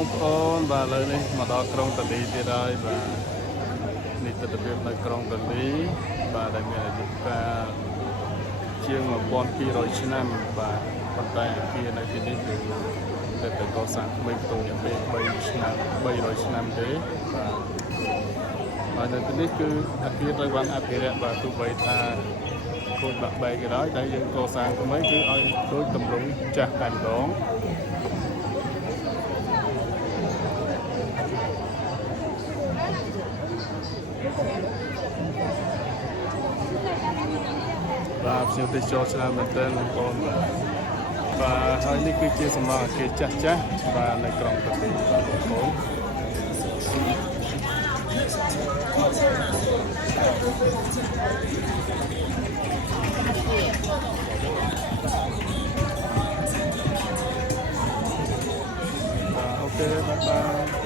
បងប្អូនបាទឥឡូវនេះមកដល់ក្រុងតាលីទៀតហើយបាទនេះទិដ្ឋភាពនៅក្រុងតាលីបាទដែលមានអាយុកាលជាង1200ឆ្នាំបាទប៉ុន្តែអគារនៅទីនេះគឺតែកសាងថ្មីក្នុងរយៈពេល3ឆ្នាំ300ឆ្នាំទេបាទហើយនៅទីនេះគឺអគារត្រូវបានអភិរក្សបាទទោះបីថាខូចបាក់បែកក៏ដោយតែយើងកសាងថ្មីគឺឲ្យដូចទម្រង់ចាស់តែម្ដងបាទខ្ញុំទៅចូលឆ្នាំមែនទែនបងប្អូនបាទហើយនេះគឺជាសំណង់អគារចាស់ចាស់បាទនៅក្រុងតាលីបាទបងប្អូនអូខេបាយបាយ